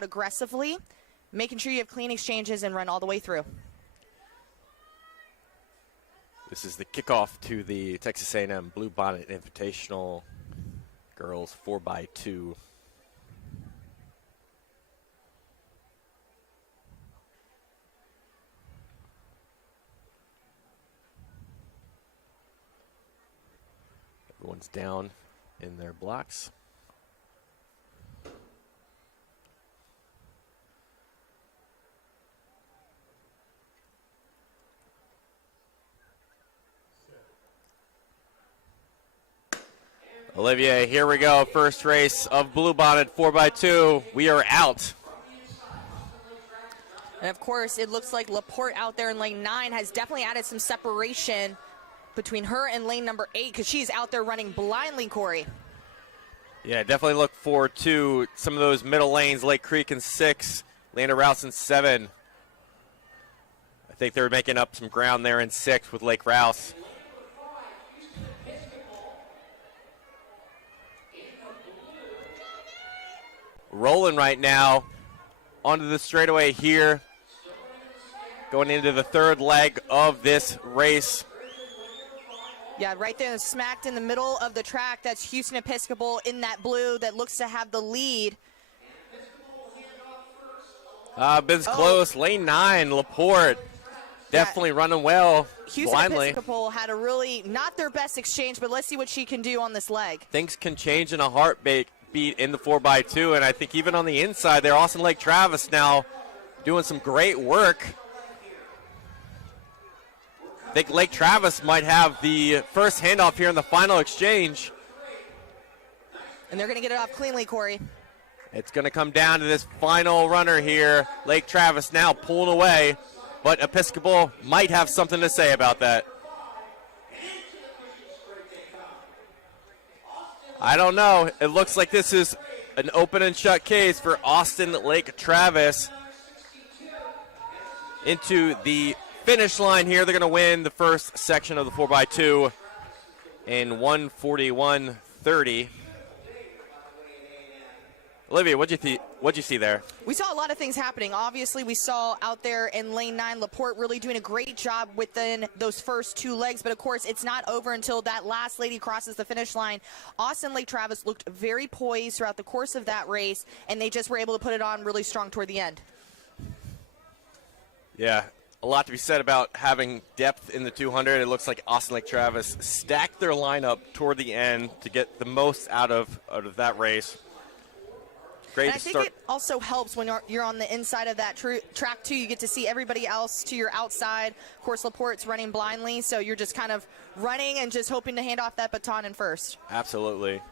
out aggressively, making sure you have clean exchanges and run all the way through. This is the kickoff to the Texas A&M Bluebonnet Invitational girls 4x2. Everyone's down in their blocks. Olivia, here we go. First race of Bluebonnet 4x2. We are out. And of course, it looks like Laporte out there in lane 9 has definitely added some separation between her and lane number 8 because she's out there running blindly, Corey. Yeah, definitely look forward to some of those middle lanes, Lake Creek in 6, Landa Rouse in 7. I think they're making up some ground there in 6 with Lake Rouse. Rolling right now onto the straightaway here, going into the third leg of this race. Yeah, right there smacked in the middle of the track. That's Houston Episcopal in that blue that looks to have the lead. Been close. Lane 9, Laporte. Definitely running well. Houston blindly. Episcopal had a really, not their best exchange, but let's see what she can do on this leg. Things can change in a heartbeat in the 4x2, and I think even on the inside there, Austin Lake Travis now doing some great work. I think Lake Travis might have the first handoff here in the final exchange. And they're going to get it off cleanly, Corey. It's going to come down to this final runner here. Lake Travis now pulling away, but Episcopal might have something to say about that. I don't know. It looks like this is an open and shut case for Austin Lake Travis. Into the finish line here. They're going to win the first section of the 4x2 in 1:41.30. Olivia, what'd you see there? We saw a lot of things happening. Obviously, we saw out there in lane 9, Laporte really doing a great job within those first 2 legs. But, of course, it's not over until that last lady crosses the finish line. Austin Lake Travis looked very poised throughout the course of that race, and they just were able to put it on really strong toward the end. Yeah, a lot to be said about having depth in the 200. It looks like Austin Lake Travis stacked their lineup toward the end to get the most out of that race. Great and I think it also helps when you're on the inside of that track, too. You get to see everybody else to your outside. Of course, Laporte's running blindly, so you're just kind of running and just hoping to hand off that baton in first. Absolutely.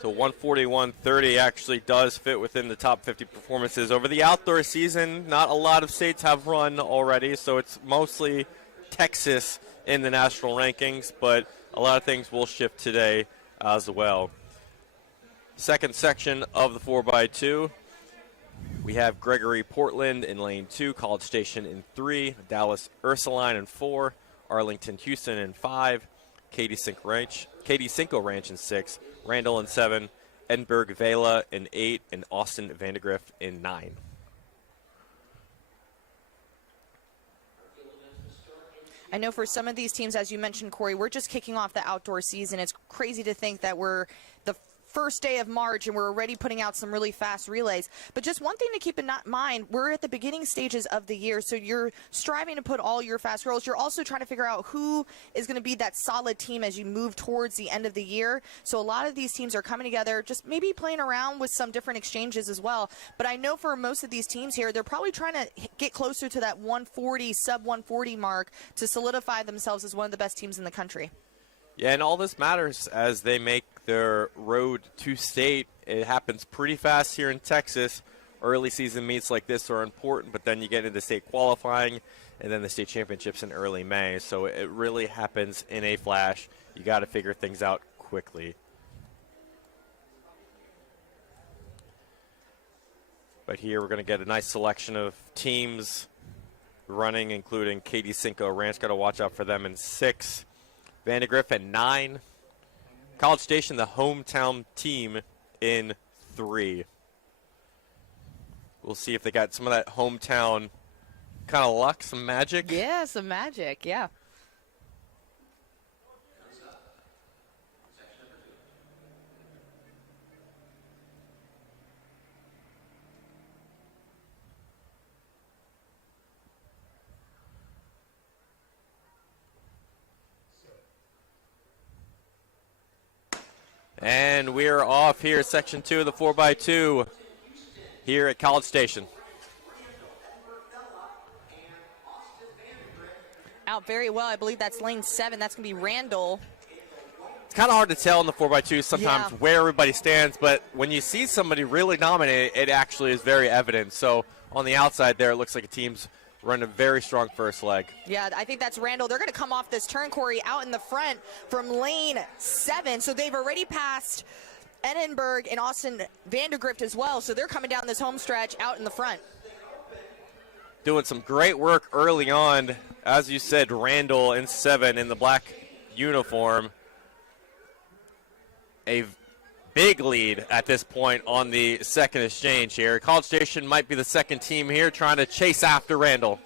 So 1:41.30 actually does fit within the top 50 performances. Over the outdoor season, not a lot of states have run already, so it's mostly Texas in the national rankings, but a lot of things will shift today as well. Second section of the 4x2. We have Gregory Portland in lane 2, College Station in 3, Dallas Ursuline in 4, Arlington Houston in 5, Katy Cinco Ranch in 6, Randall in 7, Edinburgh Vela in 8, and Austin Vandegrift in 9. I know for some of these teams, as you mentioned, Corey, we're just kicking off the outdoor season. It's crazy to think that we're the first day of March and we're already putting out some really fast relays. But just one thing to keep in mind, we're at the beginning stages of the year, so you're striving to put all your fast girls. You're also trying to figure out who is going to be that solid team as you move towards the end of the year. So a lot of these teams are coming together, just maybe playing around with some different exchanges as well. But I know for most of these teams here, they're probably trying to get closer to that 140, sub 140 mark to solidify themselves as one of the best teams in the country. Yeah, and all this matters as they make their road to state. It happens pretty fast here in Texas. Early season meets like this are important, but then you get into state qualifying and then the state championships in early May. So it really happens in a flash. You got to figure things out quickly. But here we're going to get a nice selection of teams running, including Katy Cinco Ranch. Got to watch out for them in 6. Vandegrift at 9. College Station, the hometown team, in 3. We'll see if they got some of that hometown kind of luck, some magic. Yeah, some magic, yeah. And we're off here, section 2 of the 4x2 here at College Station. Out very well. I believe that's lane 7. That's going to be Randall. It's kind of hard to tell in the 4x2 sometimes where everybody stands, but when you see somebody really dominate, it actually is very evident. So on the outside there, it looks like a team's running a very strong first leg. Yeah, I think that's Randall. They're going to come off this turn, Corey, out in the front from lane 7. So they've already passed Edinburgh and Austin Vandergrift as well. So they're coming down this home stretch out in the front. Doing some great work early on. As you said, Randall in 7 in the black uniform. A big lead at this point on the second exchange here. College Station might be the second team here trying to chase after Randall.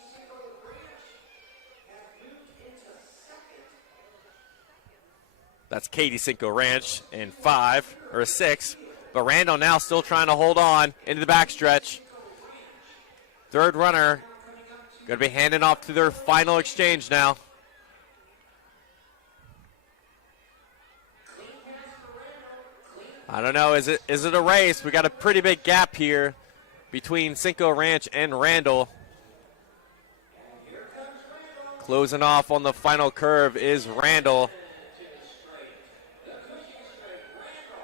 That's Katie Cinco Ranch in 5 or 6. But Randall now still trying to hold on into the backstretch. Third runner going to be handing off to their final exchange now. I don't know, is it a race? We got a pretty big gap here between Cinco Ranch and Randall. Closing off on the final curve is Randall.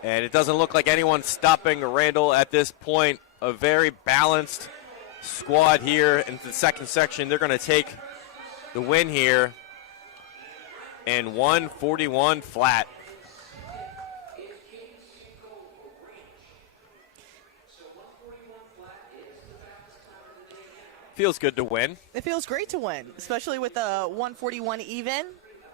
And it doesn't look like anyone's stopping Randall at this point. A very balanced squad here into the second section. They're going to take the win here. And 141 flat. Feels good to win. It feels great to win, especially with a 141 even.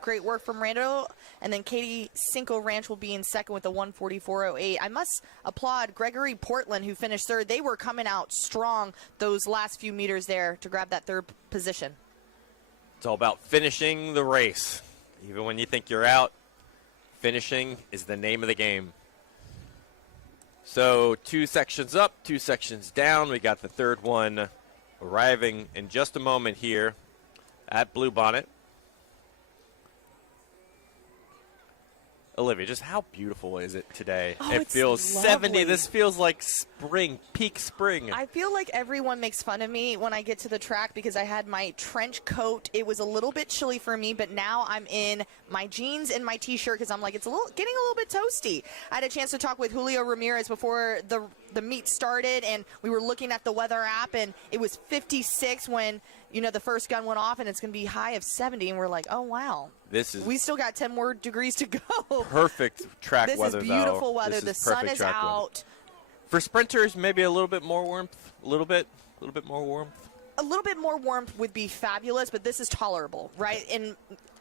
Great work from Randall. And then Katie Cinco Ranch will be in second with a 144.08. I must applaud Gregory Portland, who finished third. They were coming out strong those last few meters there to grab that third position. It's all about finishing the race. Even when you think you're out, finishing is the name of the game. So 2 sections up, 2 sections down. We got the third one arriving in just a moment here at Bluebonnet. Olivia, just how beautiful is it today? Oh, it feels lovely. 70. This feels like spring, peak spring. I feel like everyone makes fun of me when I get to the track because I had my trench coat. It was a little bit chilly for me, but now I'm in my jeans and my T-shirt because I'm like, it's getting a little bit toasty. I had a chance to talk with Julio Ramirez before the meet started, and we were looking at the weather app, and it was 56 when the first gun went off, and it's going to be high of 70, and we're like, oh, wow. We still got 10 more degrees to go. Perfect track weather, This is beautiful though. weather. The sun is out. For sprinters, maybe a little bit more warmth. A little bit more warmth. A little bit more warmth would be fabulous, but this is tolerable, right? And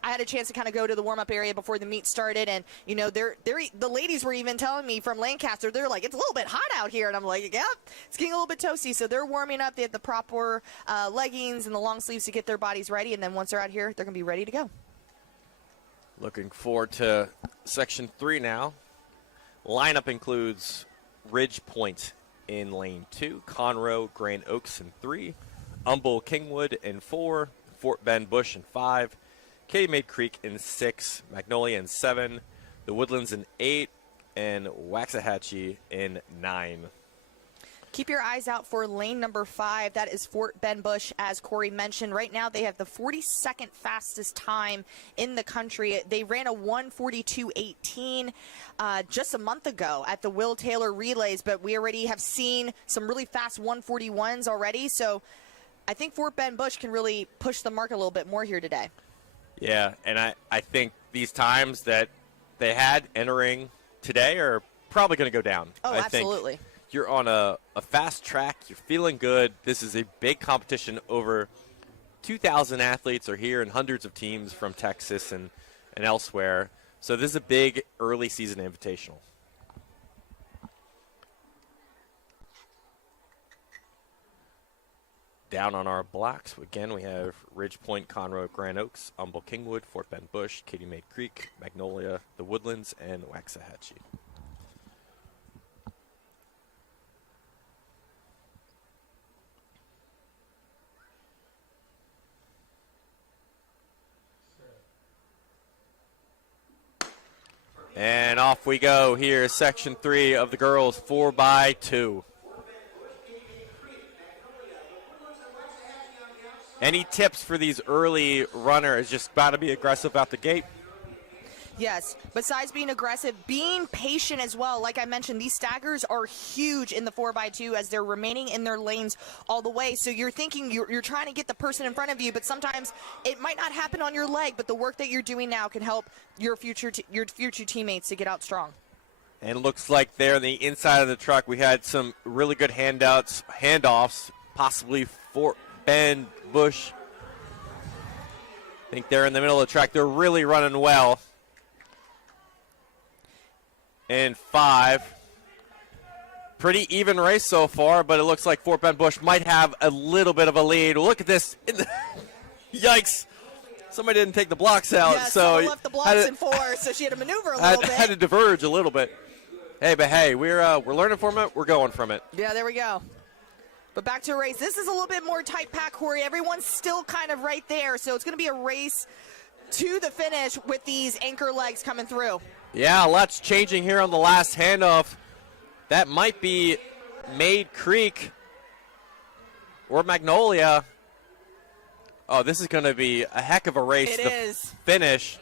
I had a chance to kind of go to the warm-up area before the meet started, and, the ladies were even telling me from Lancaster, they're like, it's a little bit hot out here. And I'm like, yeah, it's getting a little bit toasty. So they're warming up. They have the proper leggings and the long sleeves to get their bodies ready, and then once they're out here, they're going to be ready to go. Looking forward to Section 3 now. Lineup includes Ridge Point in lane 2, Conroe, Grand Oaks in 3, Humble, Kingwood in 4, Fort Bend Bush in 5, Katy Maid Creek in 6, Magnolia in 7, The Woodlands in 8, and Waxahachie in 9. Keep your eyes out for lane number 5. That is Fort Bend Bush, as Corey mentioned. Right now, they have the 42nd fastest time in the country. They ran a 1:42.18 just a month ago at the Will Taylor Relays, but we already have seen some really fast 141s already. So I think Fort Bend Bush can really push the mark a little bit more here today. Yeah, and I think these times that they had entering today are probably going to go down. Oh, I absolutely. Think you're on a fast track. You're feeling good. This is a big competition. Over 2,000 athletes are here and hundreds of teams from Texas and elsewhere. So this is a big early season invitational. Down on our blocks, again, we have Ridge Point, Conroe, Grand Oaks, Humble Kingwood, Fort Bend Bush, Katy Maid Creek, Magnolia, The Woodlands, and Waxahachie. And off we go here, section 3 of the girls 4x2. Any tips for these early runners? Just got to be aggressive out the gate. Yes, besides being aggressive, being patient as well. Like I mentioned, these staggers are huge in the 4x2 as they're remaining in their lanes all the way. So you're thinking you're trying to get the person in front of you, but sometimes it might not happen on your leg, but the work that you're doing now can help your future teammates to get out strong. And it looks like there on the inside of the truck, we had some really good handoffs, possibly Fort Bend, Bush. I think they're in the middle of the track. They're really running well. And 5. Pretty even race so far, but it looks like Fort Bend Bush might have a little bit of a lead. Look at this. Yikes. Somebody didn't take the blocks out. Yeah, so left the blocks in 4, so she had to maneuver a little bit. Had to diverge a little bit. Hey, we're learning from it. We're going from it. Yeah, there we go. But back to a race. This is a little bit more tight pack, Corey. Everyone's still kind of right there, so it's going to be a race to the finish with these anchor legs coming through. Yeah, lots changing here on the last handoff. That might be Maid Creek or Magnolia. Oh, this is going to be a heck of a race to finish.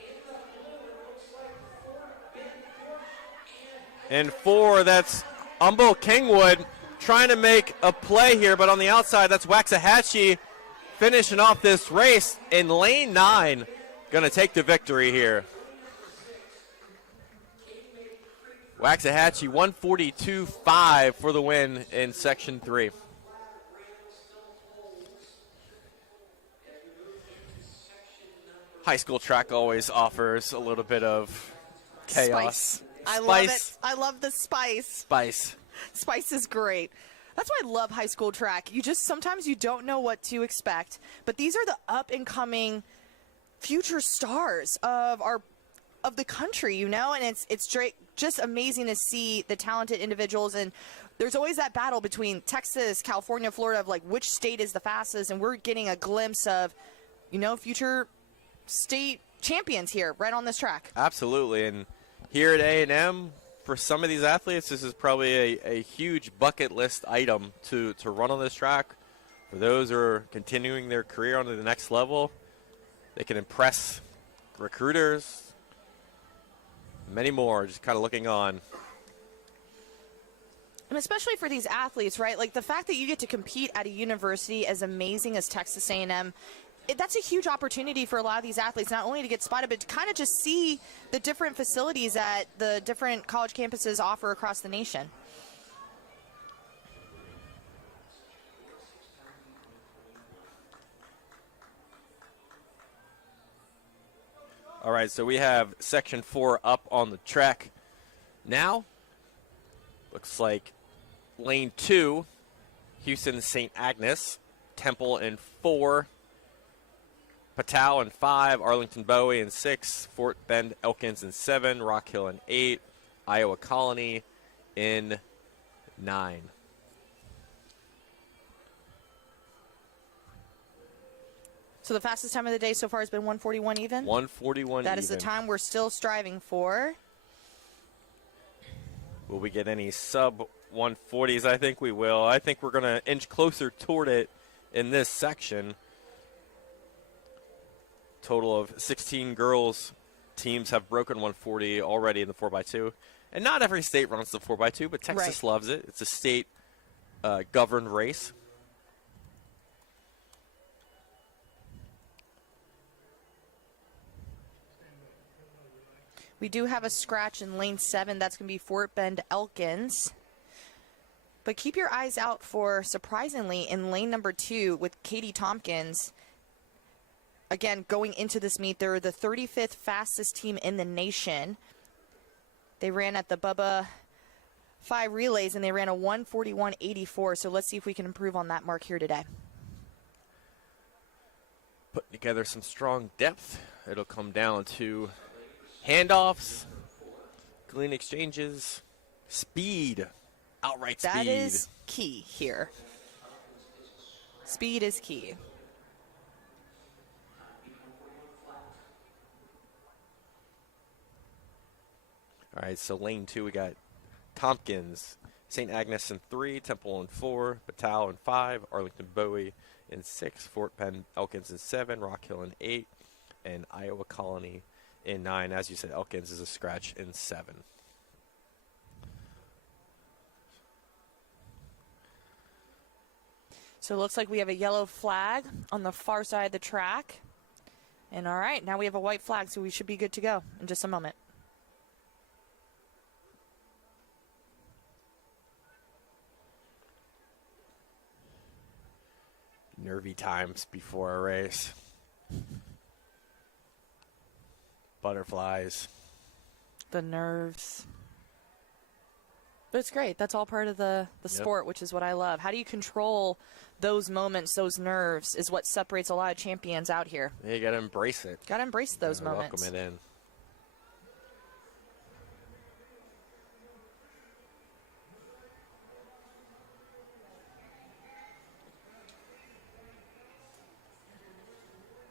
And 4, that's Humble Kingwood trying to make a play here, but on the outside, that's Waxahachie finishing off this race in lane 9. Going to take the victory here. Waxahachie 142.5 for the win in section 3. High school track always offers a little bit of chaos. Spice. I love it. I love the spice. Spice is great. That's why I love high school track. Sometimes you don't know what to expect, but these are the up and coming future stars of the country, and it's just amazing to see the talented individuals. And there's always that battle between Texas, California, Florida of like which state is the fastest, and we're getting a glimpse of future state champions here right on this track. Absolutely. And here at A&M, for some of these athletes, this is probably a huge bucket list item to run on this track. For those who are continuing their career on to the next level, they can impress recruiters, many more, just kind of looking on. And especially for these athletes, right? Like the fact that you get to compete at a university as amazing as Texas A&M, that's a huge opportunity for a lot of these athletes, not only to get spotted, but to kind of just see the different facilities that the different college campuses offer across the nation. All right, so we have section 4 up on the track now. Looks like lane 2, Houston St. Agnes, Temple in 4, Patow in 5, Arlington Bowie in 6, Fort Bend Elkins in 7, Rock Hill in 8, Iowa Colony in 9. So the fastest time of the day so far has been 1:41 even? 1:41 That is the time we're still striving for. Will we get any sub-140s? I think we will. I think we're going to inch closer toward it in this section. Total of 16 girls teams have broken 140 already in the 4x2. And not every state runs the 4x2, but Texas loves it. It's a state governed race. We do have a scratch in lane 7. That's going to be Fort Bend Elkins. But keep your eyes out for, surprisingly, in lane number 2 with Katie Tompkins. Again, going into this meet, they're the 35th fastest team in the nation. They ran at the Bubba 5 relays, and they ran a 1:41.84. So let's see if we can improve on that mark here today. putting together some strong depth. It'll come down to handoffs, clean exchanges, speed, outright speed. That is key here. Speed is key. All right, so lane 2, we got Tompkins, St. Agnes in 3, Temple in 4, Battelle in 5, Arlington Bowie in 6, Fort Penn Elkins in 7, Rock Hill in 8, and Iowa Colony in 9. As you said, Elkins is a scratch in 7. So it looks like we have a yellow flag on the far side of the track. And all right, now we have a white flag, so we should be good to go in just a moment. Nervy times before a race. Butterflies. The nerves. But it's great. That's all part of the sport, which is what I love. How do you control those moments, those nerves, is what separates a lot of champions out here. You got to embrace it. Got to embrace those moments. Welcome it in.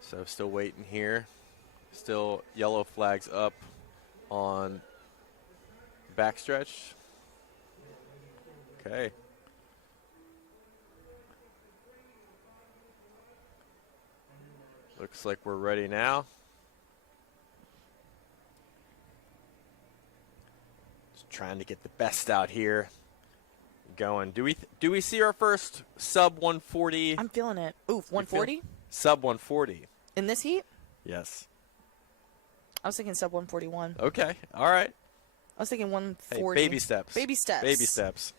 So still waiting here. Still yellow flags up on backstretch. Okay. Looks like we're ready now. Just trying to get the best out here going. Do we see our first sub 140? I'm feeling it. Ooh, 140? Sub 140. In this heat? Yes. I was thinking sub 141. Okay. All right. I was thinking 140. Hey, baby steps. Baby steps. Baby steps.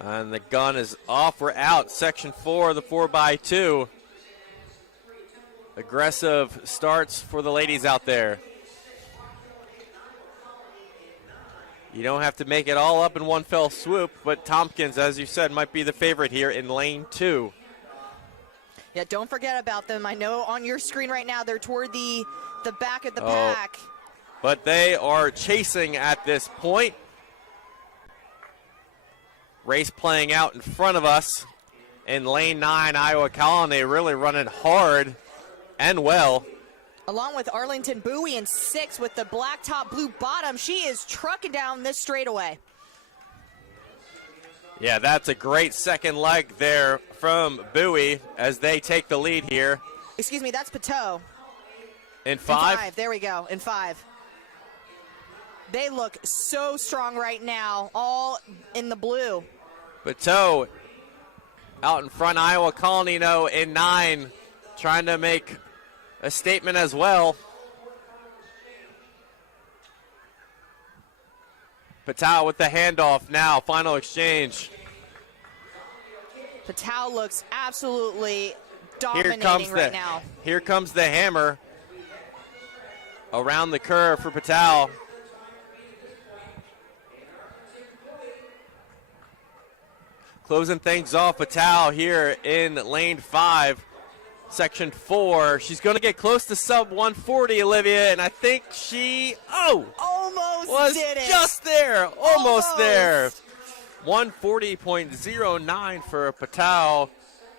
And the gun is off. We're out. Section 4 of the 4x2. Aggressive starts for the ladies out there. You don't have to make it all up in one fell swoop, but Tompkins, as you said, might be the favorite here in lane 2. Yeah, don't forget about them. I know on your screen right now they're toward the back of the pack. But they are chasing at this point. Race playing out in front of us in lane 9, Iowa Colony really running hard and well. Along with Arlington Bowie in 6 with the black top, blue bottom. She is trucking down this straightaway. Yeah, that's a great second leg there from Bowie as they take the lead here. Excuse me, that's Pateau. In 5? In 5, there we go, in 5. They look so strong right now, all in the blue. Bateau out in front, Iowa Colony, no, in 9, trying to make a statement as well. Patel with the handoff now, final exchange. Patel looks absolutely dominating right now. Here comes the hammer around the curve for Patel. Closing things off, Patel here in lane 5. Section 4. She's going to get close to sub 140, Olivia, and I think she, almost did it. Just there. Almost there. 140.09 for Patel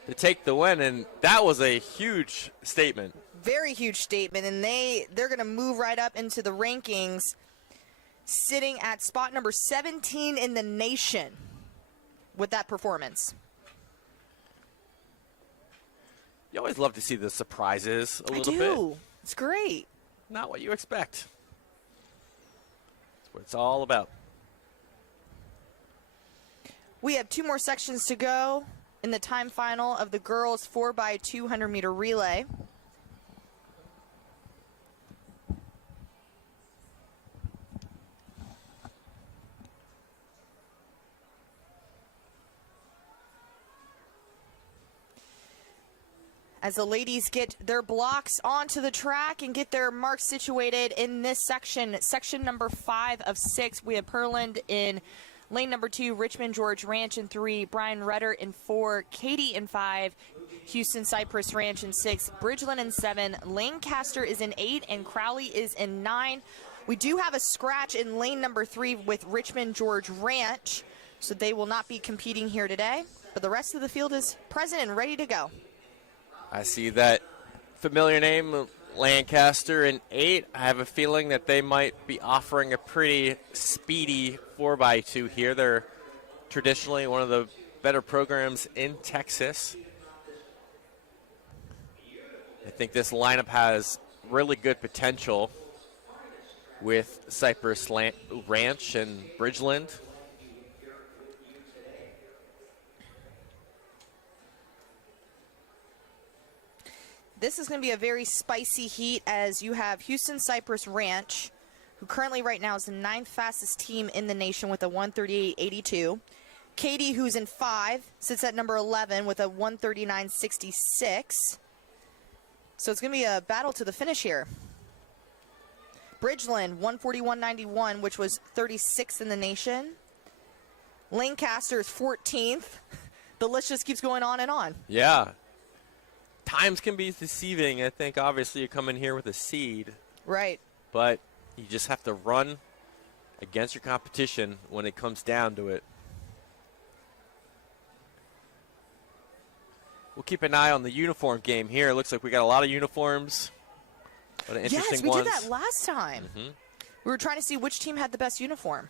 to take the win, and that was a huge statement. Very huge statement, and they're going to move right up into the rankings, sitting at spot number 17 in the nation with that performance. You always love to see the surprises a little bit. I do. It's great. Not what you expect. That's what it's all about. We have 2 more sections to go in the time final of the girls 4x200 meter relay. as the ladies get their blocks onto the track and get their marks situated in this section number 5 of 6. We have Pearland in lane number 2, Richmond George Ranch in 3, Brian Rudder in 4, Katie in 5, Houston Cypress Ranch in 6, Bridgeland in 7, Lancaster is in 8, and Crowley is in 9. We do have a scratch in lane number 3 with Richmond George Ranch, so they will not be competing here today, but the rest of the field is present and ready to go. I see that familiar name, Lancaster in 8. I have a feeling that they might be offering a pretty speedy 4x2 here. They're traditionally one of the better programs in Texas. I think this lineup has really good potential with Cypress Ranch and Bridgeland. This is going to be a very spicy heat as you have Houston Cypress Ranch, who currently right now is the 9th fastest team in the nation with a 138.82. Katie, who's in 5, sits at number 11 with a 139.66. So it's going to be a battle to the finish here. Bridgeland, 141.91, which was 36th in the nation. Lancaster is 14th. The list just keeps going on and on. Yeah. Times can be deceiving. I think obviously you come in here with a seed. Right. But you just have to run against your competition when it comes down to it. We'll keep an eye on the uniform game here. It looks like we got a lot of uniforms. What an interesting yes, we ones. did that last time. Mm-hmm. We were trying to see which team had the best uniform.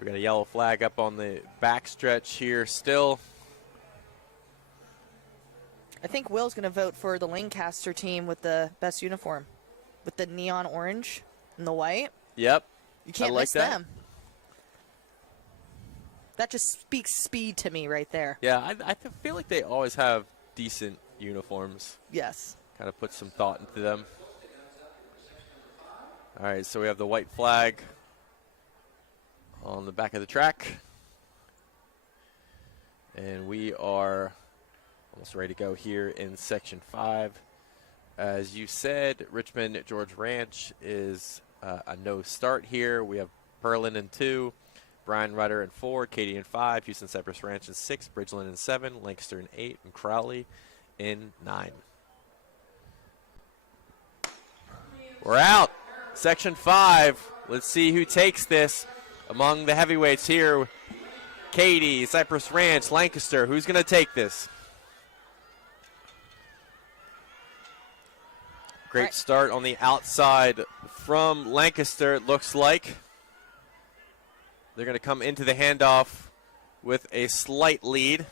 We got a yellow flag up on the backstretch here still. I think Will's going to vote for the Lancaster team with the best uniform, with the neon orange and the white. Yep. You can't like miss that. them. That just speaks speed to me right there. Yeah, I feel like they always have decent uniforms. Yes. Kind of put some thought into them. All right, so we have the white flag on the back of the track. And we are almost ready to go here in Section 5. As you said, Richmond George Ranch is a no start here. We have Pearland in 2, Brian Rudder in 4, Katie in 5, Houston Cypress Ranch in 6, Bridgeland in 7, Lancaster in 8, and Crowley in 9. We're out. Section 5. Let's see who takes this among the heavyweights here. Katie, Cypress Ranch, Lancaster. Who's going to take this? Great start on the outside from Lancaster, it looks like. They're going to come into the handoff with a slight lead.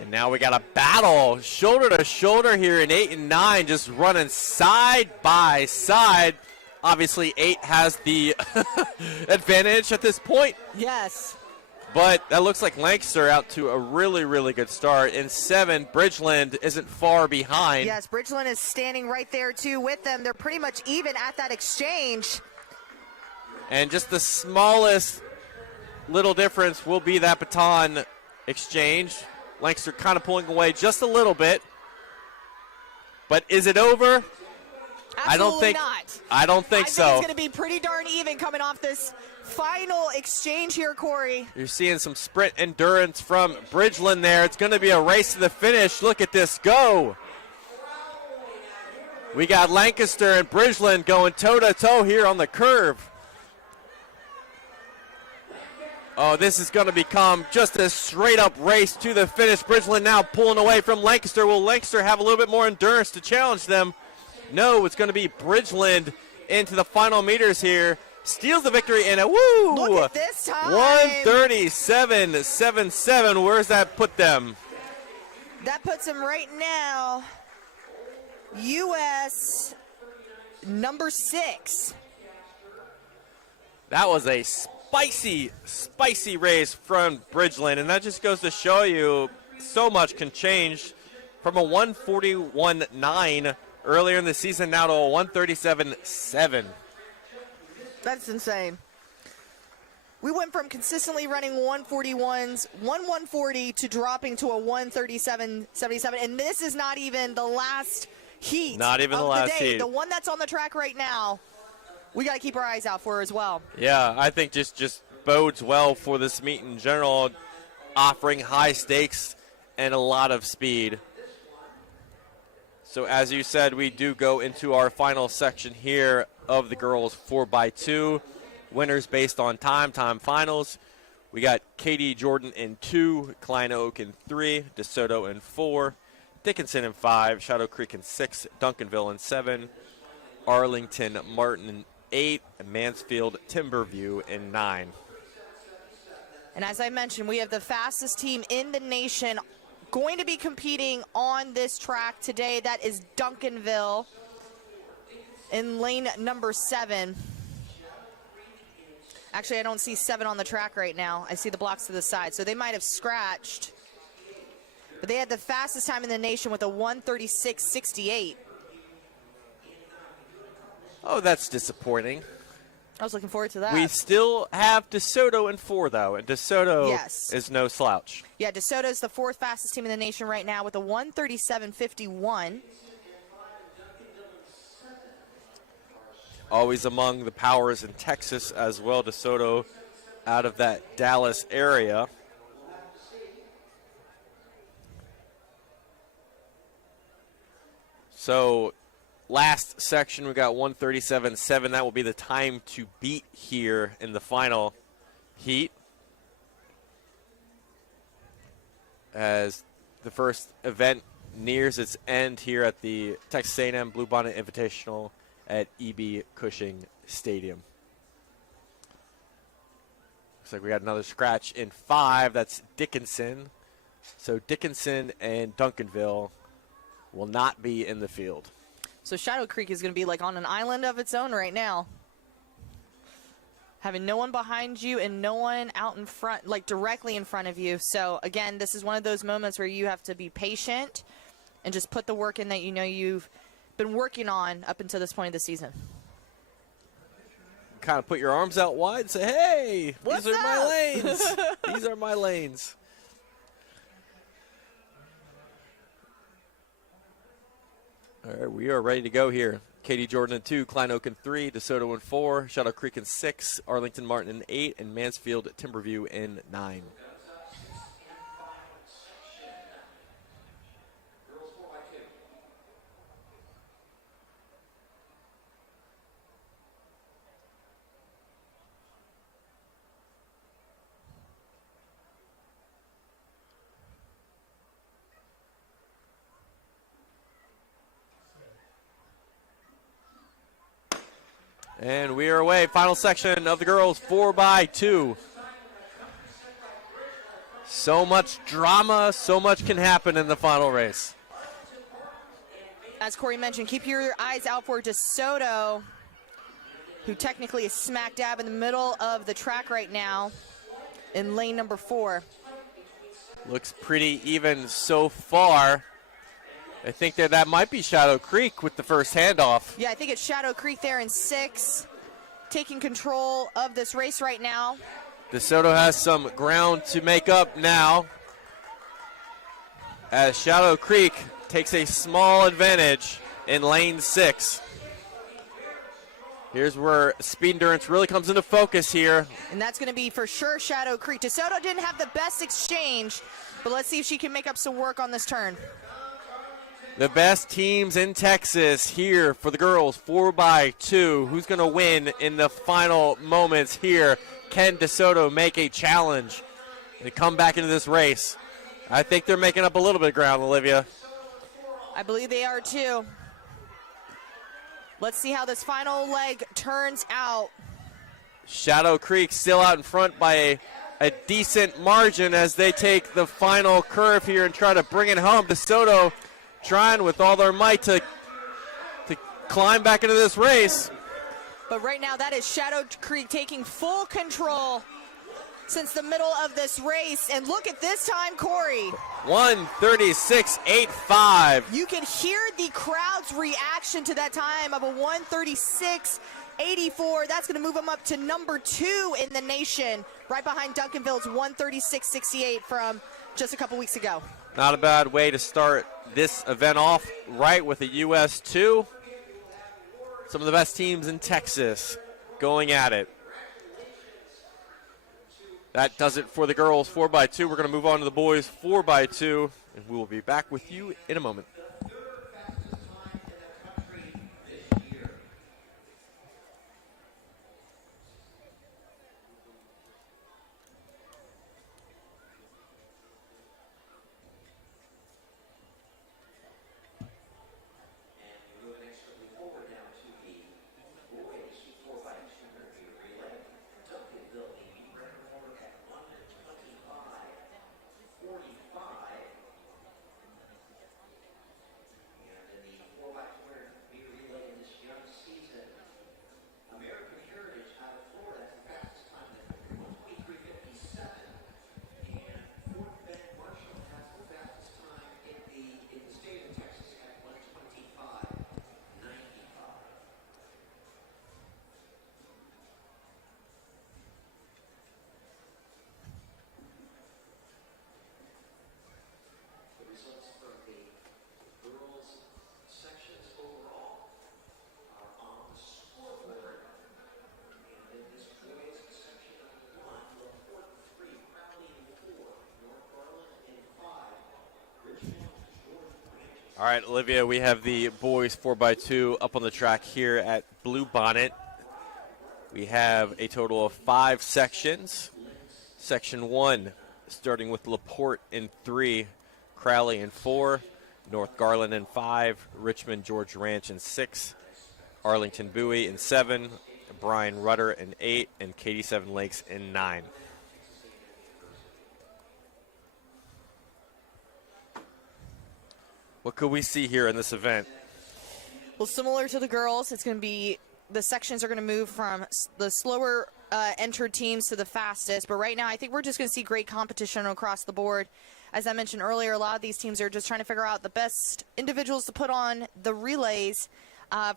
And now we got a battle, shoulder to shoulder here in 8 and 9, just running side by side. Obviously, 8 has the advantage at this point. Yes. But that looks like Lancaster out to a really, really good start. In 7, Bridgeland isn't far behind. Yes, Bridgeland is standing right there, too, with them. They're pretty much even at that exchange. And just the smallest little difference will be that baton exchange. Lancaster kind of pulling away just a little bit. But is it over? Absolutely not. I don't think so. I think it's going to be pretty darn even coming off this final exchange here, Corey. You're seeing some sprint endurance from Bridgeland there. It's going to be a race to the finish. Look at this go. We got Lancaster and Bridgeland going toe-to-toe here on the curve. Oh, this is going to become just a straight-up race to the finish. Bridgeland now pulling away from Lancaster. Will Lancaster have a little bit more endurance to challenge them? No, it's going to be Bridgeland into the final meters here. Steals the victory in a woo! Look at this time. 137.77. Where's that put them? That puts them right now, U.S. number 6. That was a spicy, spicy race from Bridgeland, and that just goes to show you so much can change from a 141.9 earlier in the season now to a 137.7. That's insane. We went from consistently running 141s, 140 to dropping to a 137.77, and this is not even the last heat. Not even the last heat. The one that's on the track right now, we got to keep our eyes out for as well. Yeah, I think just bodes well for this meet in general, offering high stakes and a lot of speed. So as you said, we do go into our final section here of the girls 4x2. Winners based on time finals. We got Katie Jordan in 2, Klein Oak in 3, DeSoto in 4, Dickinson in 5, Shadow Creek in 6, Duncanville in 7, Arlington Martin in 8, and Mansfield Timberview in 9. And as I mentioned, we have the fastest team in the nation going to be competing on this track today. That is Duncanville in lane number 7. Actually, I don't see 7 on the track right now. I see the blocks to the side. So they might have scratched. But they had the fastest time in the nation with a 1:36.68. Oh, that's disappointing. I was looking forward to that. We still have DeSoto in 4, though, and DeSoto is no slouch. Yeah, DeSoto is the 4th fastest team in the nation right now with a 1:37.51. Always among the powers in Texas as well. DeSoto out of that Dallas area. So last section, we got 1:37.7. That will be the time to beat here in the final heat, as the first event nears its end here at the Texas A&M Bluebonnet Invitational at E.B. Cushing Stadium. Looks like we got another scratch in 5. That's Dickinson. So Dickinson and Duncanville will not be in the field. So Shadow Creek is going to be like on an island of its own right now. Having no one behind you and no one out in front, like directly in front of you. So again, this is one of those moments where you have to be patient and just put the work in that you know you've been working on up until this point of the season. Kind of put your arms out wide and say, hey, What's these are up? my lanes. These are my lanes. All right, we are ready to go here. Katie Jordan in 2, Klein Oak in 3, DeSoto in 4, Shadow Creek in 6, Arlington Martin in 8, and Mansfield Timberview in 9. And we are away. Final section of the girls 4x2. So much drama, so much can happen in the final race. As Corey mentioned, keep your eyes out for DeSoto, who technically is smack dab in the middle of the track right now in lane number 4. Looks pretty even so far. I think that might be Shadow Creek with the first handoff. Yeah, I think it's Shadow Creek there in 6, taking control of this race right now. DeSoto has some ground to make up now, as Shadow Creek takes a small advantage in lane 6. Here's where speed endurance really comes into focus here. And that's going to be for sure Shadow Creek. DeSoto didn't have the best exchange, but let's see if she can make up some work on this turn. The best teams in Texas here for the girls 4x2. Who's going to win in the final moments here? Can DeSoto make a challenge and come back into this race? I think they're making up a little bit of ground, Olivia. I believe they are too. Let's see how this final leg turns out. Shadow Creek still out in front by a decent margin as they take the final curve here and try to bring it home. DeSoto trying with all their might to climb back into this race. But right now that is Shadow Creek taking full control since the middle of this race. And look at this time, Corey. 1:36.85. You can hear the crowd's reaction to that time of a 1:36. 84. That's going to move them up to number 2 in the nation, right behind Duncanville's 136.68 from just a couple weeks ago. Not a bad way to start this event off, right with a US 2. Some of the best teams in Texas going at it. That does it for the girls 4x2. We're going to move on to the boys 4x2, and we will be back with you in a moment. All right, Olivia, we have the boys 4x2 up on the track here at Bluebonnet. We have a total of 5 sections. Section 1, starting with LaPorte in 3, Crowley in 4, North Garland in 5, Richmond George Ranch in 6, Arlington Bowie in 7, Bryan Rudder in 8, and Katy Seven Lakes in 9. What could we see here in this event? Well, similar to the girls, it's going to be the sections are going to move from the slower entered teams to the fastest. But right now, I think we're just going to see great competition across the board. As I mentioned earlier, a lot of these teams are just trying to figure out the best individuals to put on the relays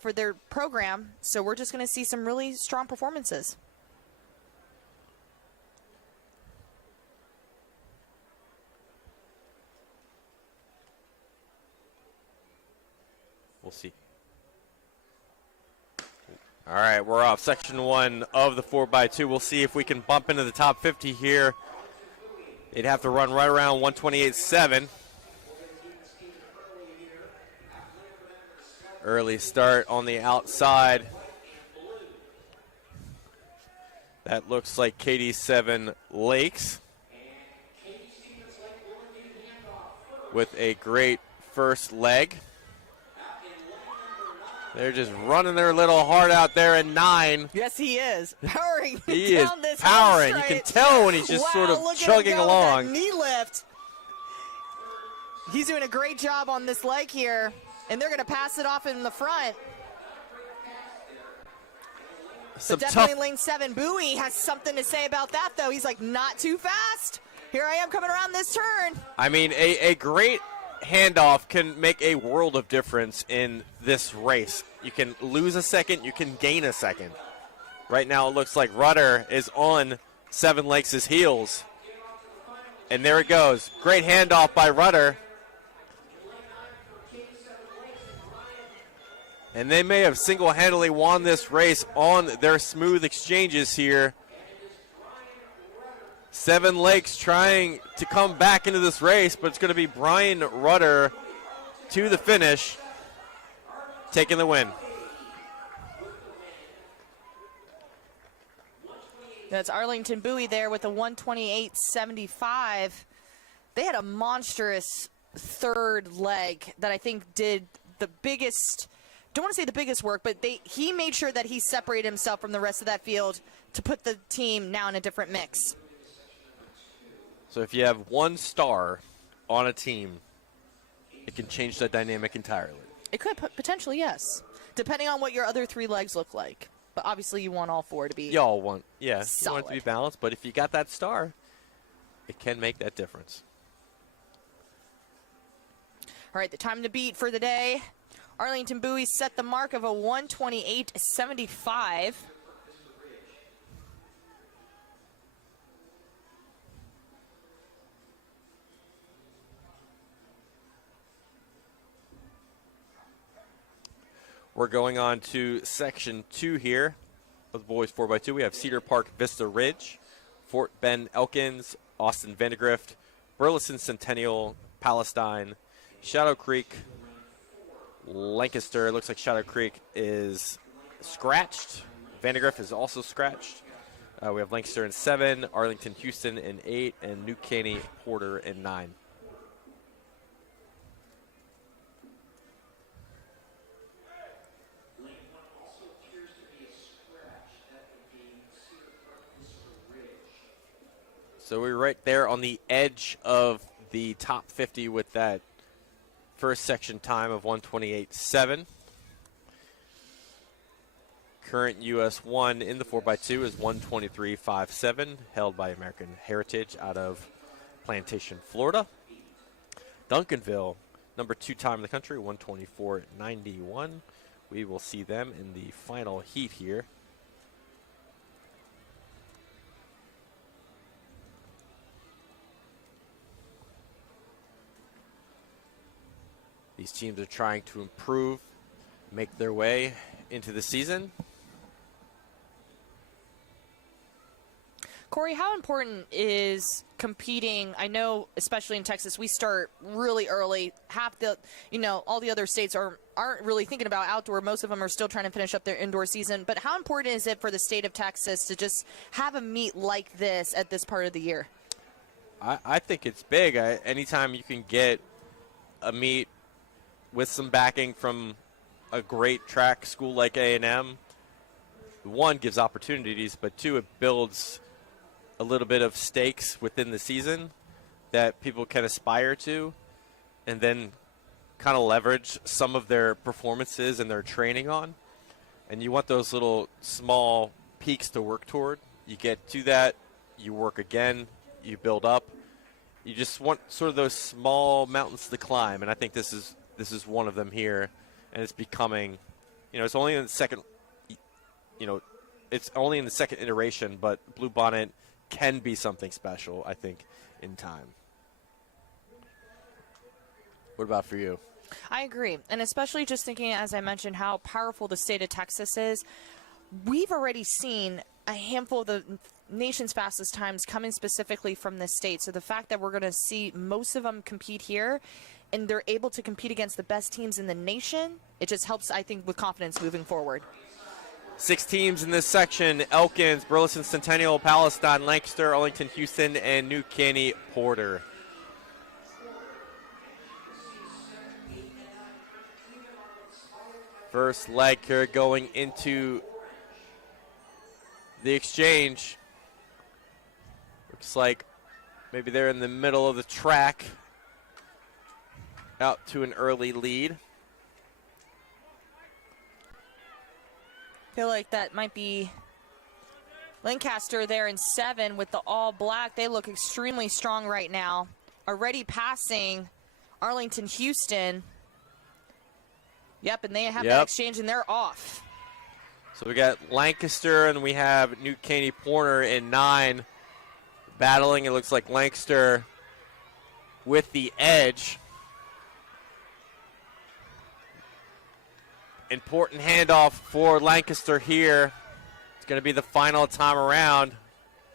for their program. So we're just going to see some really strong performances. We'll see. All right, we're off section 1 of the 4x2. We'll see if we can bump into the top 50 here. They'd have to run right around 128.7. Early start on the outside. That looks like Katy Seven Lakes with a great first leg. They're just running their little heart out there in 9. Yes, he is. Powering He down is this powering. home You can straight. tell when he's just Wow, sort of look at him chugging go with along. that knee lift. He's doing a great job on this leg here, and they're going to pass it off in the front. Some But definitely tough. lane 7. Bowie has something to say about that, though. He's like, not too fast. Here I am coming around this turn. I mean, a great handoff can make a world of difference in this race. You can lose a second, you can gain a second. Right now it looks like Rudder is on Seven Lakes' heels. And there it goes. Great handoff by Rudder. And they may have single-handedly won this race on their smooth exchanges here. Seven Lakes trying to come back into this race, but it's going to be Bryan Rudder to the finish, taking the win. That's Arlington Bowie there with a 128.75. They had a monstrous third leg that I think did the biggest, don't want to say the biggest work, but he made sure that he separated himself from the rest of that field to put the team now in a different mix. So if you have one star on a team, it can change the dynamic entirely. It could potentially, yes, depending on what your other 3 legs look like. But obviously you want all 4 to be Y'all want, yeah, solid. you want it to be balanced, but if you got that star, it can make that difference. All right, the time to beat for the day, Arlington Bowie set the mark of a 128.75. We're going on to Section 2 here of the boys 4x2. We have Cedar Park Vista Ridge, Fort Bend Elkins, Austin Vandegrift, Burleson Centennial, Palestine, Shadow Creek, Lancaster. It looks like Shadow Creek is scratched. Vandegrift is also scratched. We have Lancaster in 7, Arlington Houston in 8, and New Caney Porter in 9. So we're right there on the edge of the top 50 with that first section time of 128.7. Current US 1 in the 4x2 is 123.57, held by American Heritage out of Plantation, Florida. Duncanville, number 2 time in the country, 124.91. We will see them in the final heat here. These teams are trying to improve, make their way into the season. Corey, how important is competing? I know, especially in Texas, we start really early. Half the, all the other states aren't really thinking about outdoor. Most of them are still trying to finish up their indoor season. But how important is it for the state of Texas to just have a meet like this at this part of the year? I think it's big. Anytime you can get a meet with some backing from a great track school like A&M, one, gives opportunities, but two, it builds a little bit of stakes within the season that people can aspire to and then kind of leverage some of their performances and their training on. And you want those little small peaks to work toward. You get to that, you work again, you build up. You just want sort of those small mountains to climb, and I think this is one of them here, and it's becoming, it's only in the second, it's only in the second iteration, but Bluebonnet can be something special, I think, in time. What about for you? I agree, and especially just thinking, as I mentioned, how powerful the state of Texas is. We've already seen a handful of the nation's fastest times coming specifically from this state, so the fact that we're going to see most of them compete here and they're able to compete against the best teams in the nation, it just helps, I think, with confidence moving forward. 6 teams in this section: Elkins, Burleson Centennial, Palestine, Lancaster, Arlington Houston, and New Caney Porter. First leg here going into the exchange. Looks like maybe they're in the middle of the track, out to an early lead. Feel like that might be Lancaster there in 7 with the all black. They look extremely strong right now. Already passing Arlington Houston. Yep, and they have that exchange and they're off. So we got Lancaster and we have New Caney Porter in 9 battling. It looks like Lancaster with the edge. Important handoff for Lancaster here. It's going to be the final time around.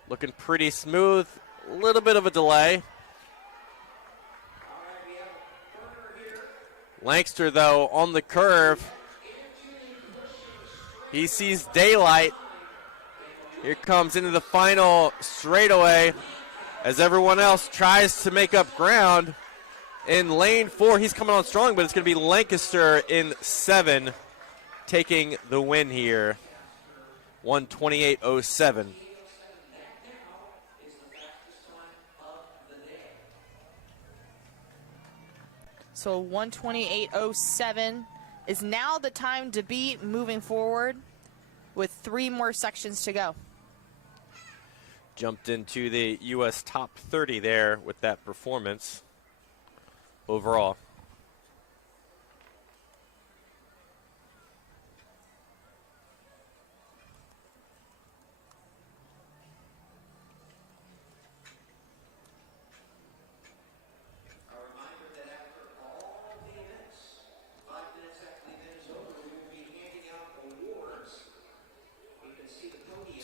Looking pretty smooth. A little bit of a delay. Lancaster, though, on the curve. He sees daylight. Here comes into the final straightaway as everyone else tries to make up ground. In lane 4, he's coming on strong, but it's going to be Lancaster in 7 taking the win here. 128.07. So 128.07 is now the time to beat moving forward with 3 more sections to go. Jumped into the U.S. top 30 there with that performance overall.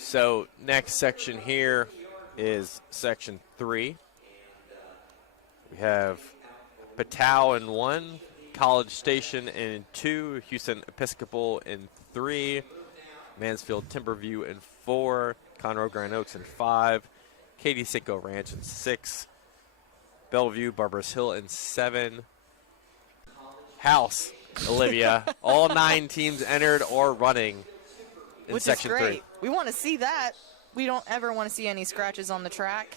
So next section here is section 3. We have Patow in 1, College Station in 2, Houston Episcopal in 3, Mansfield Timberview in 4, Conroe Grand Oaks in 5, Katy Cinco Ranch in 6, Bellevue Barbers Hill in 7. House, Olivia, all 9 teams entered or running in Which section is great. 3. We want to see that. We don't ever want to see any scratches on the track.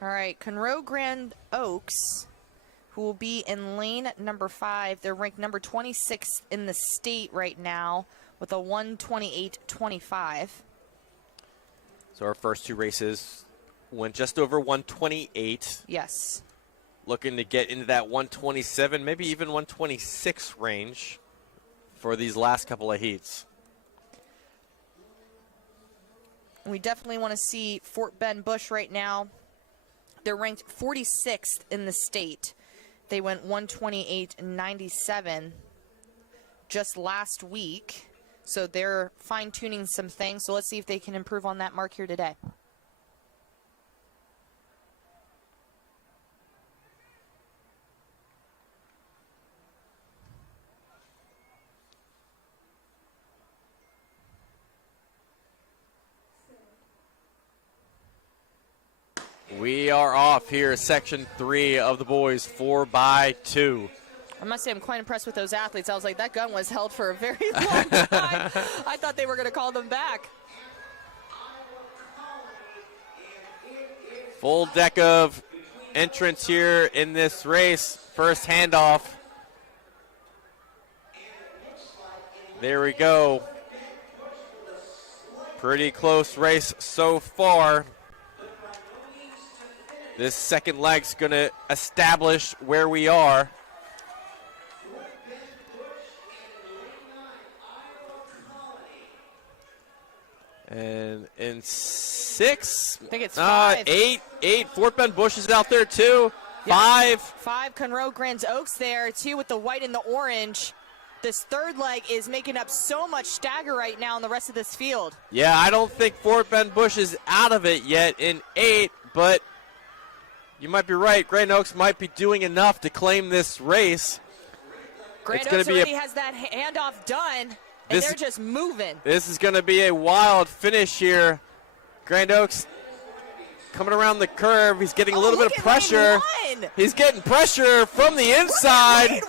All right, Conroe Grand Oaks, who will be in lane number 5. They're ranked number 26 in the state right now with a 128.25. So our first 2 races went just over 128. Yes. Looking to get into that 127, maybe even 126 range for these last couple of heats. We definitely want to see Fort Bend Bush right now. They're ranked 46th in the state. They went 128.97 just last week. So they're fine-tuning some things. So let's see if they can improve on that mark here today. We are off here, section 3 of the boys 4x2. I must say I'm quite impressed with those athletes. I was like, that gun was held for a very long time. I thought they were going to call them back. Full deck of entrants here in this race. First handoff. There we go. Pretty close race so far. This second leg's going to establish where we are. And in 6, I think it's 5. 8. Fort Bend Bush is out there too. Yep. 5. 5 Conroe Grand Oaks there too with the white and the orange. This third leg is making up so much stagger right now in the rest of this field. Yeah, I don't think Fort Bend Bush is out of it yet in 8, but you might be right. Grand Oaks might be doing enough to claim this race. Grand Oaks already has that handoff done, and they're just moving. This is going to be a wild finish here. Grand Oaks coming around the curve. He's getting a little bit of pressure. He's getting pressure from the inside.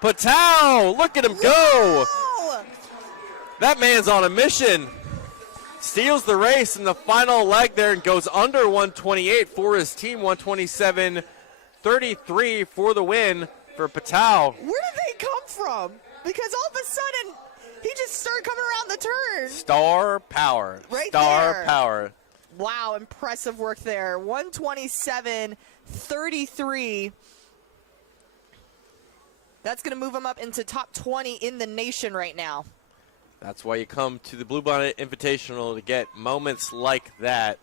Patow, look at him go. That man's on a mission. Steals the race in the final leg there and goes under 128 for his team. 127.33 for the win for Patow. Where did they come from? Because all of a sudden, he just started coming around the turn. Star power. Star power. Wow, impressive work there. 127.33. That's going to move him up into top 20 in the nation right now. That's why you come to the Bluebonnet Invitational, to get moments like that.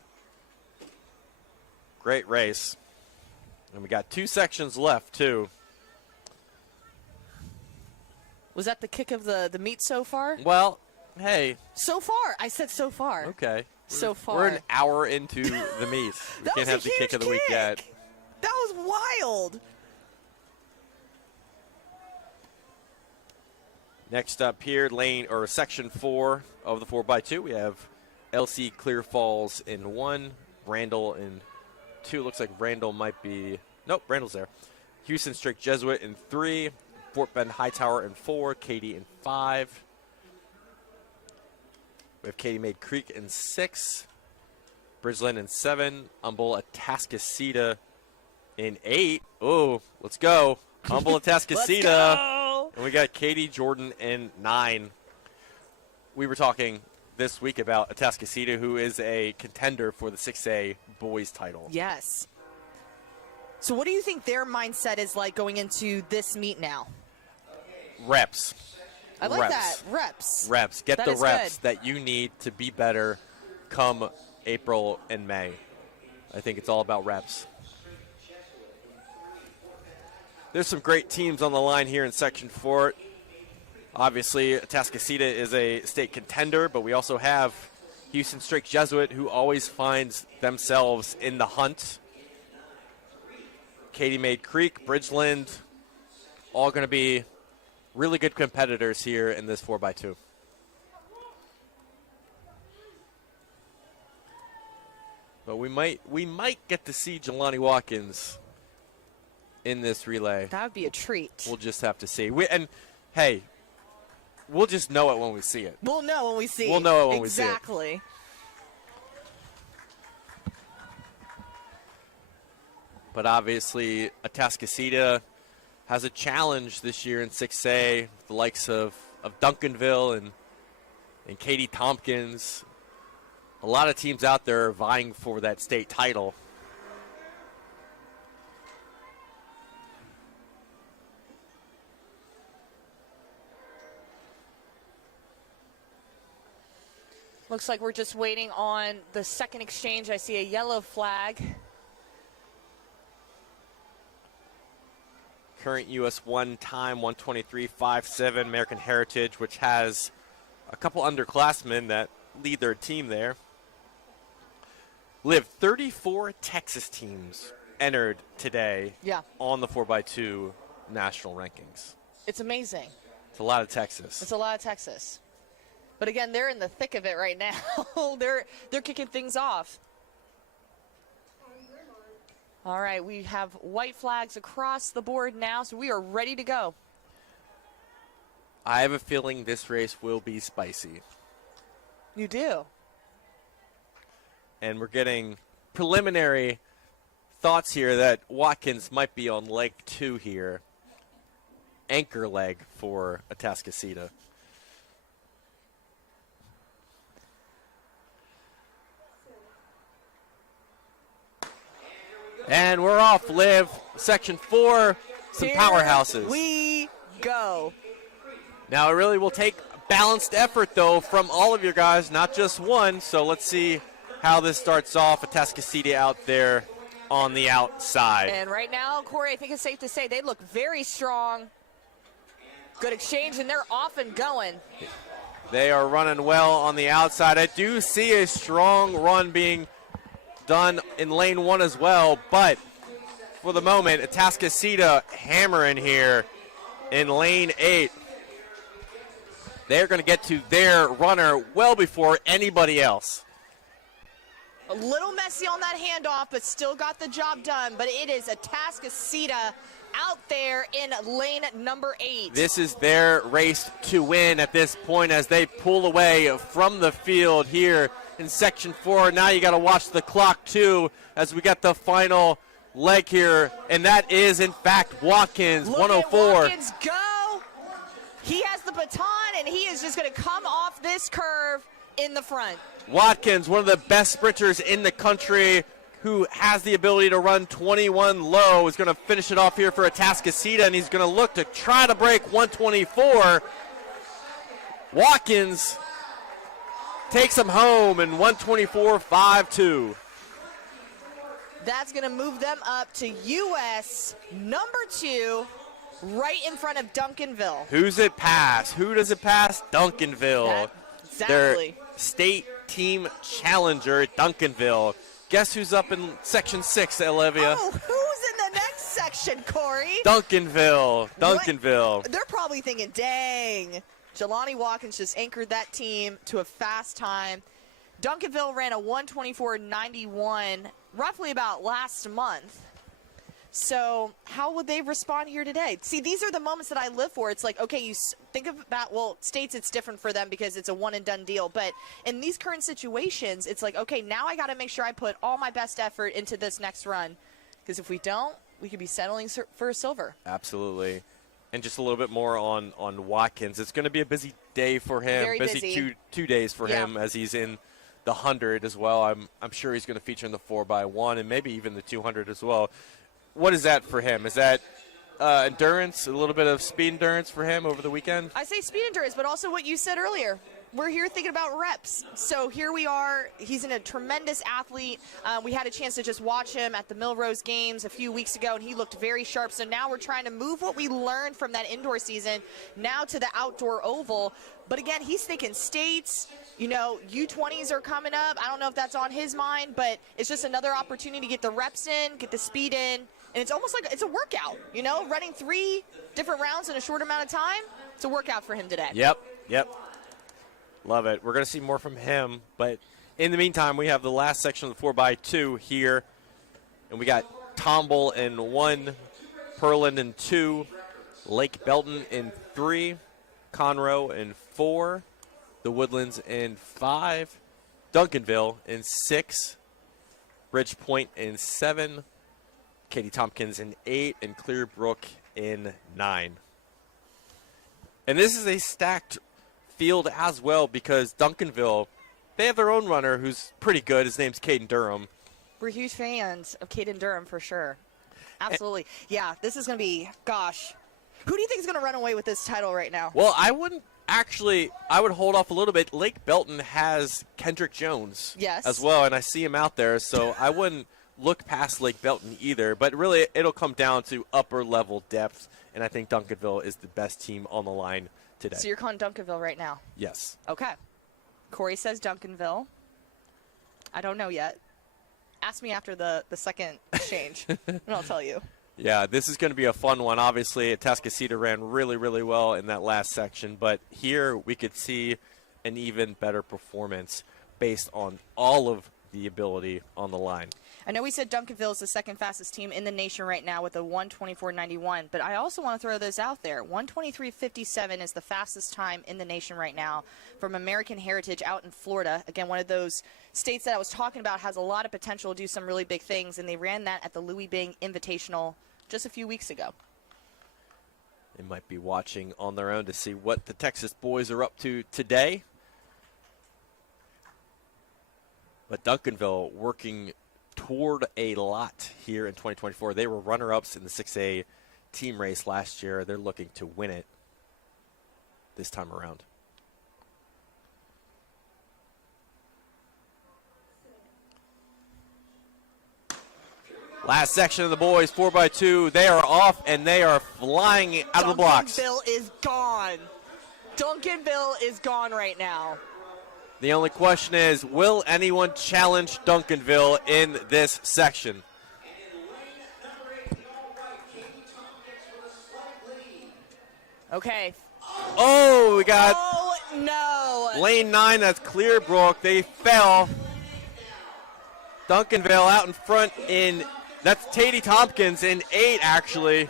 Great race. And we got 2 sections left, too. Was that the kick of the meet so far? Well, hey. So far. I said so far. Okay. So far. We're an hour into the meet. We can't have the kick of the week yet. That was wild. Next up here, section 4 of the 4x2, we have LC Clear Falls in 1, Randall in 2. Looks like Randall might be, nope, Randall's there. Houston Strict Jesuit in 3, Fort Bend Hightower in 4, Katy in 5. We have Katy Maid Creek in 6, Bridgeland in 7, Humble Atascocita in 8. Oh, let's go. Humble Atascocita. Let's go. And we got Katie Jordan in 9. We were talking this week about Atascocita, who is a contender for the 6A boys title. Yes. So what do you think their mindset is like going into this meet now? Reps. I like that. Reps. Reps. Get the reps good. that you need to be better come April and May. I think it's all about reps. There's some great teams on the line here in Section 4. Obviously, Atascocita is a state contender, but we also have Houston Strake Jesuit, who always finds themselves in the hunt. Katy Maid Creek, Bridgeland, all going to be really good competitors here in this 4x2. But we might get to see Jelani Watkins in this relay. That would be a treat. We'll just have to see. Hey, we'll just know it when we see it. We'll know when we see it. We'll know it when we see it. Exactly. But obviously, Atascocita has a challenge this year in 6A, with the likes of Duncanville and Katie Tompkins. A lot of teams out there are vying for that state title. Looks like we're just waiting on the second exchange. I see a yellow flag. Current US 1 time, 1:23.57. American Heritage, which has a couple underclassmen that lead their team there. Liv, 34 Texas teams entered today on the 4x2 national rankings. It's amazing. It's a lot of Texas. It's a lot of Texas. But again, they're in the thick of it right now. they're kicking things off. All right, we have white flags across the board now, so we are ready to go. I have a feeling this race will be spicy. You do? And we're getting preliminary thoughts here that Watkins might be on leg 2 here. Anchor leg for Atascocita. And we're off, Liv. Section 4, some Here powerhouses. We go. Now, it really will take balanced effort, though, from all of your guys, not just one. So let's see how this starts off. Atascocita out there on the outside. And right now, Corey, I think it's safe to say they look very strong. Good exchange, and they're off and going. They are running well on the outside. I do see a strong run being done in lane 1 as well, but for the moment, Atascocita hammering here in lane 8. They're going to get to their runner well before anybody else. A little messy on that handoff, but still got the job done. But it is Atascocita out there in lane number 8. This is their race to win at this point as they pull away from the field here in Section 4. Now you got to watch the clock, too, as we got the final leg here. And that is, in fact, Watkins, Look 104. At Watkins go. He has the baton, and he is just going to come off this curve in the front. Watkins, one of the best sprinters in the country, who has the ability to run 21 low, is going to finish it off here for Atascocita, and he's going to look to try to break 124. Watkins takes him home in 124.52. That's going to move them up to U.S. number 2, right in front of Duncanville. Who's it pass? Who does it pass? Duncanville. Exactly. Their state team challenger at Duncanville. Guess who's up in Section 6, Olivia? Oh, who's in the next section, Corey? Duncanville. What? They're probably thinking, dang, Jelani Watkins just anchored that team to a fast time. Duncanville ran a 124.91 roughly about last month. So how would they respond here today? See, these are the moments that I live for. It's like, okay, you think about, well, states it's different for them because it's a one-and-done deal. But in these current situations, it's like, okay, now I got to make sure I put all my best effort into this next run. Because if we don't, we could be settling for a silver. Absolutely. And just a little bit more on Watkins. It's going to be a busy day for him. Very busy. Two days for him as he's in the 100 as well. I'm sure he's going to feature in the 4x1 and maybe even the 200 as well. What is that for him? Is that endurance, a little bit of speed endurance for him over the weekend? I say speed endurance, but also what you said earlier. we're here thinking about reps. So here we are. He's a tremendous athlete. We had a chance to just watch him at the Millrose Games a few weeks ago, and he looked very sharp. So now we're trying to move what we learned from that indoor season now to the outdoor oval. But again, he's thinking states, U20s are coming up. I don't know if that's on his mind, but it's just another opportunity to get the reps in, get the speed in. And it's almost like it's a workout, running 3 different rounds in a short amount of time. It's a workout for him today. Yep. Love it. We're going to see more from him. But in the meantime, we have the last section of the 4x2 here. And we got Tomball in 1, Pearland in 2, Lake Belton in 3, Conroe in 4, the Woodlands in 5, Duncanville in 6, Bridgepoint in 7, Katie Tompkins in 8, and Clearbrook in 9. And this is a stacked field as well because Duncanville, they have their own runner who's pretty good. His name's Caden Durham. We're huge fans of Caden Durham for sure. Absolutely. Yeah, this is going to be, gosh. Who do you think is going to run away with this title right now? Well, I would hold off a little bit. Lake Belton has Kendrick Jones as well, and I see him out there, so I wouldn't look past Lake Belton either. But really, it'll come down to upper-level depth, and I think Duncanville is the best team on the line today. So you're calling Duncanville right now? Yes. Okay. Corey says Duncanville. I don't know yet. Ask me after the second exchange, and I'll tell you. Yeah, this is going to be a fun one. Obviously, Atascocita ran really, really well in that last section, but here we could see an even better performance based on all of the ability on the line. I know we said Duncanville is the second fastest team in the nation right now with a 1:24.91, but I also want to throw this out there. 1:23.57 is the fastest time in the nation right now from American Heritage out in Florida. Again, one of those states that I was talking about has a lot of potential to do some really big things, and they ran that at the Louis Bing Invitational just a few weeks ago. They might be watching on their own to see what the Texas boys are up to today. But Duncanville working toward a lot here in 2024. They were runner-ups in the 6A team race last year. They're looking to win it this time around. Last section of the boys, 4x2. They are off, and they are flying out of the blocks. Duncanville is gone. Duncanville is gone right now. The only question is, will anyone challenge Duncanville in this section? Okay. Oh, we got no. lane 9, that's Clearbrook. They fell. Duncanville out in front that's Katie Tompkins in 8, actually.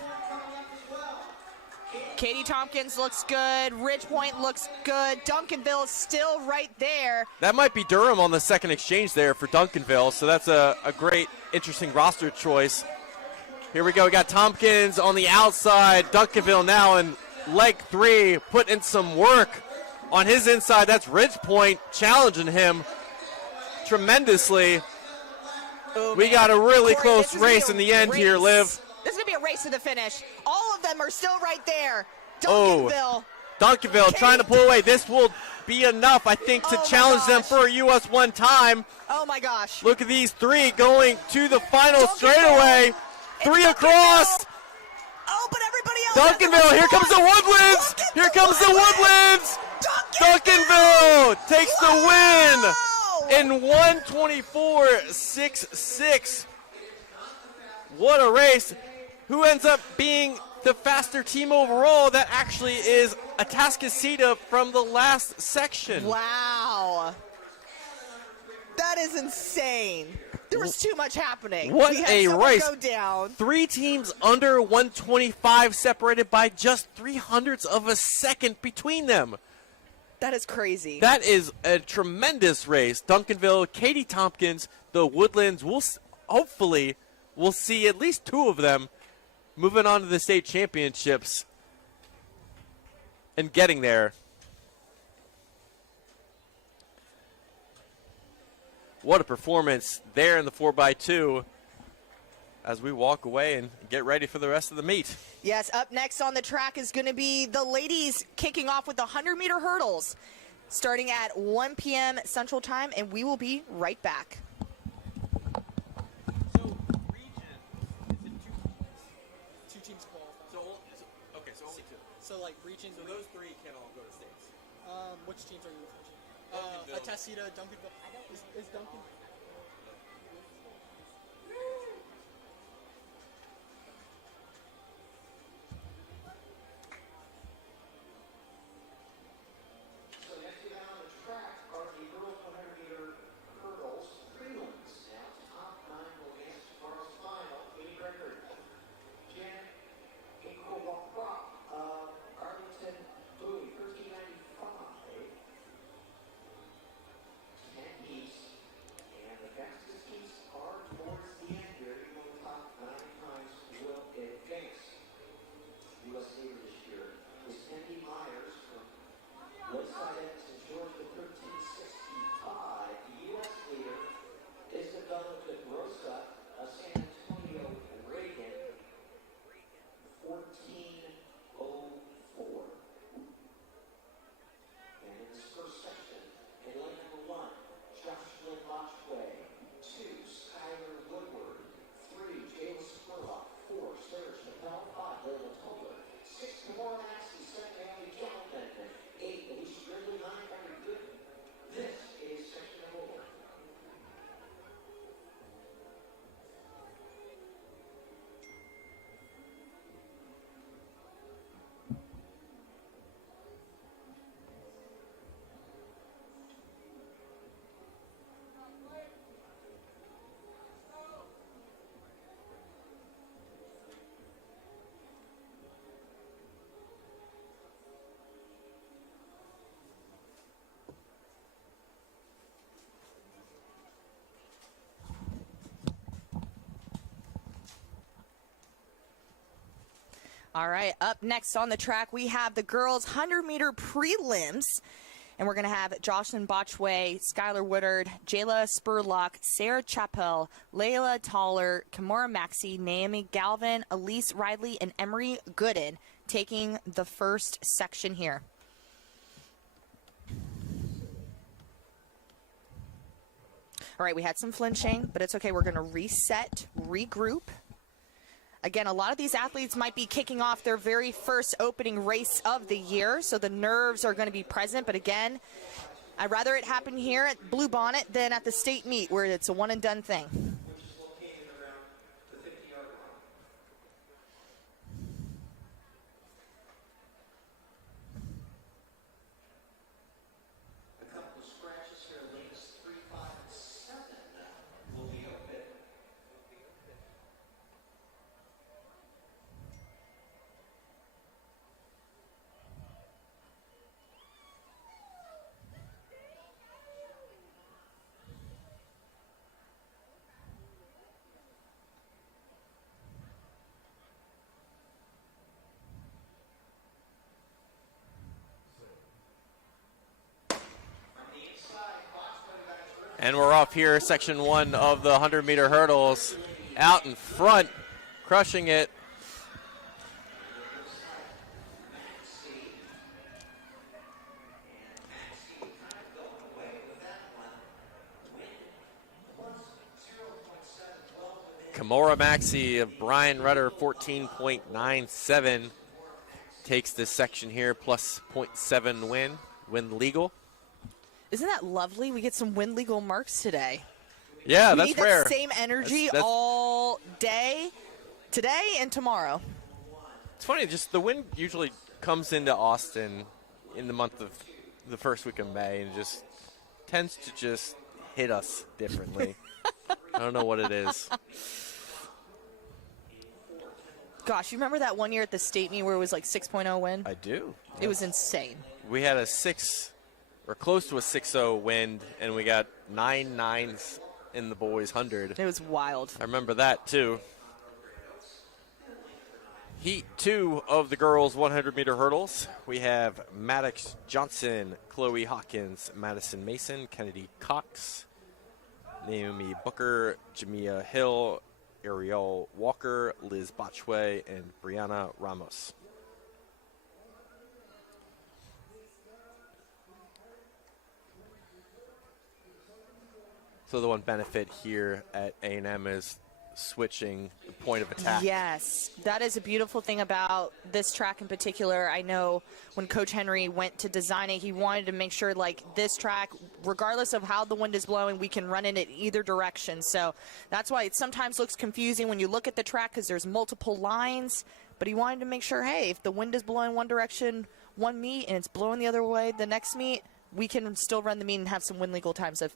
Katie Tompkins looks good. Ridgepoint looks good. Duncanville is still right there. That might be Durham on the second exchange there for Duncanville, so that's a great, interesting roster choice. Here we go. We got Tompkins on the outside. Duncanville now in leg 3, putting in some work on his inside. That's Ridgepoint challenging him tremendously. Oh, we got a really Corey, close race in the end here, Liv. This is going to be a race to the finish. All of them are still right there. Duncanville trying to pull away. This will be enough, I think, to challenge them for a U.S. one time. Oh, my gosh. Look at these 3 going to the final straightaway. 3 across. Oh, but everybody else. Duncanville, here comes the Woodlands. Here comes the Woodlands. Duncanville takes the win in 1:24.66. What a race. Who ends up being the faster team overall? That actually is Atascocita from the last section. Wow. That is insane. There was too much happening. What we had a race. Go down. 3 teams under 125, separated by just 0.03 of a second between them. That is crazy. That is a tremendous race. Duncanville, Katie Tompkins, the Woodlands, hopefully we'll see at least 2 of them moving on to the state championships and getting there. What a performance there in the 4x2 as we walk away and get ready for the rest of the meet. Yes, up next on the track is going to be the ladies kicking off with the 100-meter hurdles. starting at 1 p.m. Central Time, and we will be right back. So, region, is it Two teams qualify. okay, so only 2. So like region. So those 3 can all go to states. Which teams are you referring to? Duncanville. Atasita, Duncanville. Is Duncan? So next event on the track are the girls 100-meter hurdles prelims. Now top 9 will advance to tomorrow's final. Meeting record. Jen Inkwakwa of Arlington, Bowie, 1395. 10 heats. And the fastest heats are towards the end here. Even though the top 9 times will advance. U.S. leader this year is Andy Myers from Lakeside Edison, Georgia, 1365. The U.S. leader is the Delegate Rosa of San Antonio, Reagan, 1404. And in this first section, in lane number 1, Jocelyn Lotchway, 2, Skylar Woodward, 3, Jayla Spurlock, 4, Sarah Chappelle, 5, Layla Toller, 6, Kamora Maxey, 7, Naomi Gelman, 8, Elise Ridley, 9, Henry Gooden. This is section number 1. All right, up next on the track, we have the girls' 100-meter prelims. And we're going to have Jocelyn Botchway, Skylar Woodard, Jayla Spurlock, Sarah Chappell, Layla Toller, Kamora Maxey, Naomi Galvin, Elise Ridley, and Emery Gooden taking the first section here. All right, we had some flinching, but it's okay. We're going to reset, regroup. Again, a lot of these athletes might be kicking off their very first opening race of the year, so the nerves are going to be present. But again, I'd rather it happen here at Bluebonnet than at the state meet where it's a one-and-done thing. Which is located around the 50-yard line. A couple of scratches here, lanes 3, 5, and 7 will be open. And we're off here, section 1 of the 100-meter hurdles. Out in front, crushing it. Kamora Maxey of Brian Rudder, 14.97, takes this section here, plus 0.7 win legal. Isn't that lovely? We get some win legal marks today. Yeah, we that's need rare. That same energy That's all day, today and tomorrow. It's funny, just the wind usually comes into Austin in the month of the first week of May and just tends to just hit us differently. I don't know what it is. Gosh, you remember that one year at the state meet where it was like 6.0 wind? I do. It was insane. We had a 6 or close to a 6.0 wind, and we got 9 nines in the boys 100. It was wild. I remember that too. Heat 2 of the girls 100-meter hurdles. We have Maddox Johnson, Chloe Hawkins, Madison Mason, Kennedy Cox, Naomi Booker, Jamia Hill, Ariel Walker, Liz Botchway, and Brianna Ramos. So the one benefit here at A&M is switching the point of attack. Yes, that is a beautiful thing about this track in particular. I know when Coach Henry went to design it, he wanted to make sure like this track, regardless of how the wind is blowing, we can run in it either direction. So that's why it sometimes looks confusing when you look at the track because there's multiple lines. But he wanted to make sure, hey, if the wind is blowing one direction one meet and it's blowing the other way the next meet, we can still run the meet and have some wind legal times if possible.